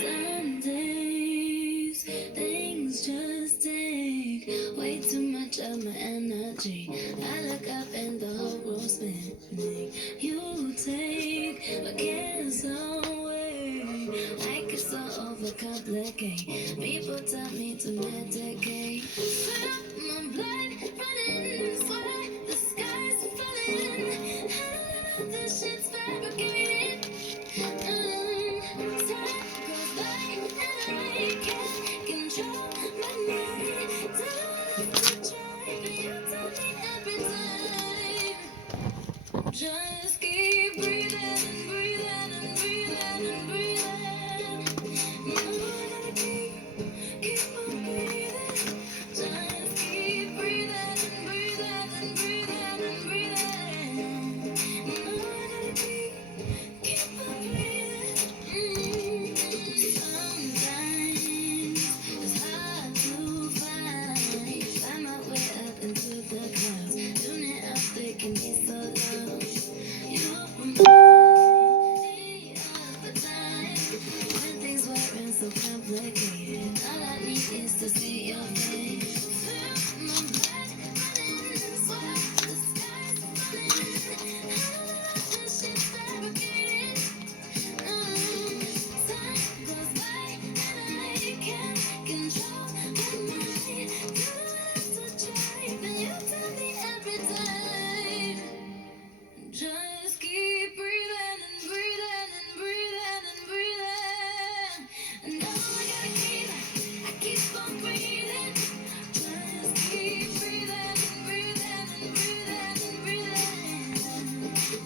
Some days things just take way too much of my energy. I look up and the whole world's spinning. You take my cares away. Like it's so overcomplicate. People tell me to medicate. Feel my blood running, sweat, the sky's falling. I don't know this shit's fabricated. Just keep breathing and breathing and breathing and breathing. No, I gotta keep on breathing. Just keep breathing and breathing and breathing and breathing. No, I gotta keep on breathing. Sometimes it's hard to find my way up into the clouds. Tuning out, they can be so loud. You remind me of a time when things weren't so complicated. All I need is to see your face. Feel my blood running, sweat, the sky's falling. This shit's fabricated. Time goes by and I can't control my mind. Tell us to try, and you tell me every time. Just keep breathing and breathing and breathing and breathing. And now I keep on breathing. Just keep breathing and breathing and breathing and breathing.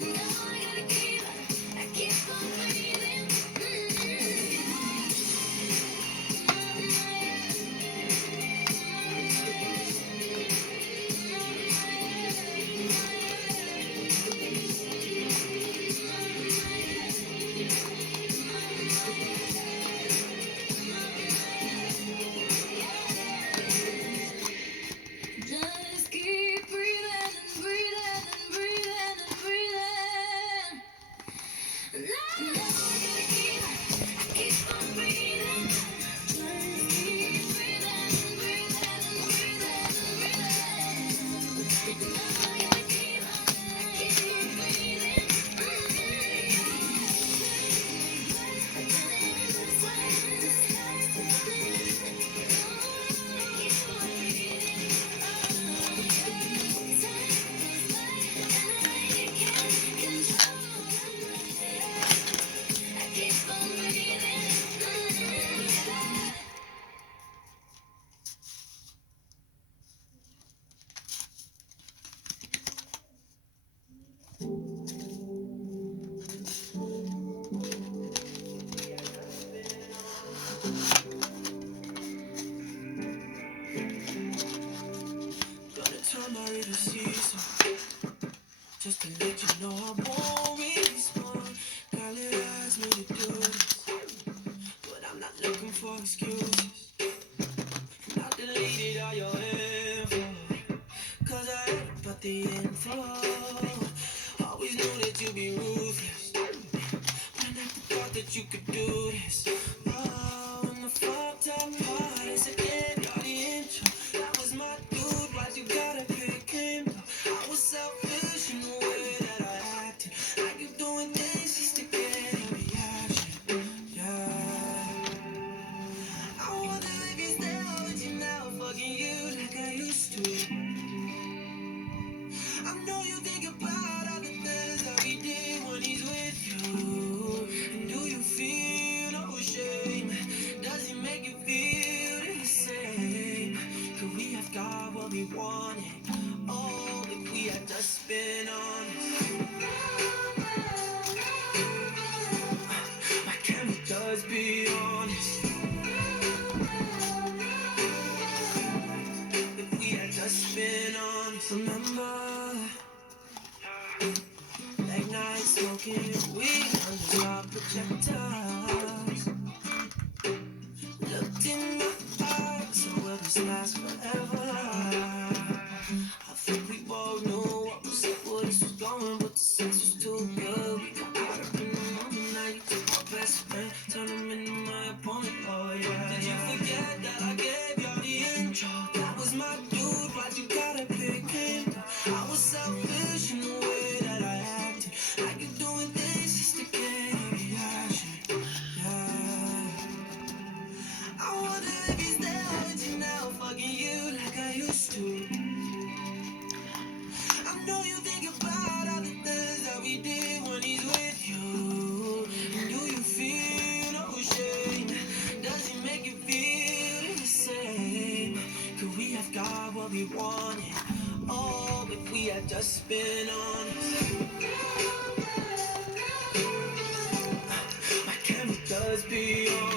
And now I keep on breathing. Just keep breathing and breathing and breathing and breathing. Now I keep on breathing. Just keep breathing and breathing and breathing and breathing. Now I keep on breathing. Gonna turn my radio season just to let you know I won't respond. Girl, it asked me to do this, but I'm not looking for excuses. I deleted all your info, cause I heard about the info. Always knew that you'd be ruthless, but I never thought that you could do this. Oh, and the fucked up part is again, you're the intro. That was my dude, why'd you gotta pick him though? I was selfish in the way that I acted. I keep doing things just to get a reaction. Yeah, I wonder if he's there with you now, fucking you like I used to. I know you think about all the things that we did when he's with you. And do you feel no shame? Does he make you feel the same? Could we have got what we wanted? Oh, if we had just been honest. Why can't we just be honest? If we had just been honest. Remember, late night smoking weed under our projectors. Looked in my eyes, so will this last forever? I think we both knew what this was going, but the sex was what we wanted. Oh, if we had just been honest. My camera does be on.